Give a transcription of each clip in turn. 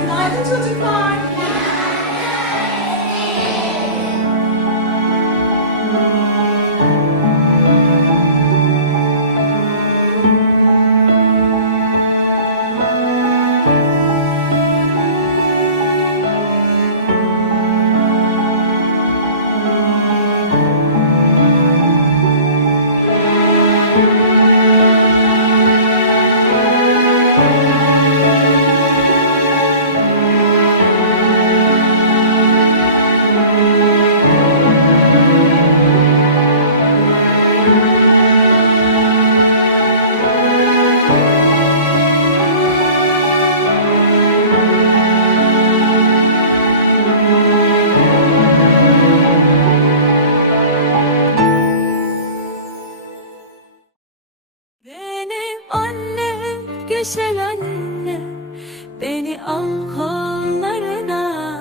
Günaydın çocuklar. Annem güzel anne Beni al kollarına.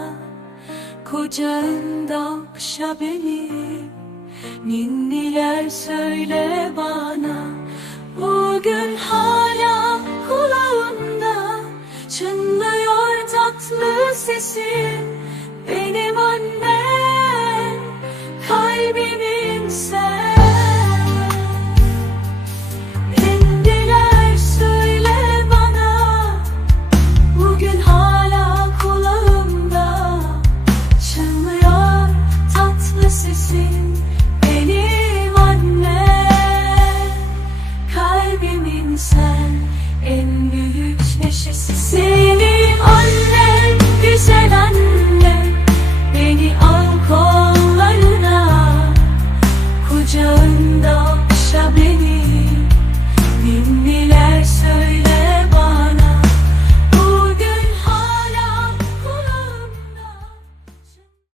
Kucağında okşa beni Ninniler söyle bana. Bugün hala kulağımda Çınlıyor tatlı sesin. Benim En büyük neşesi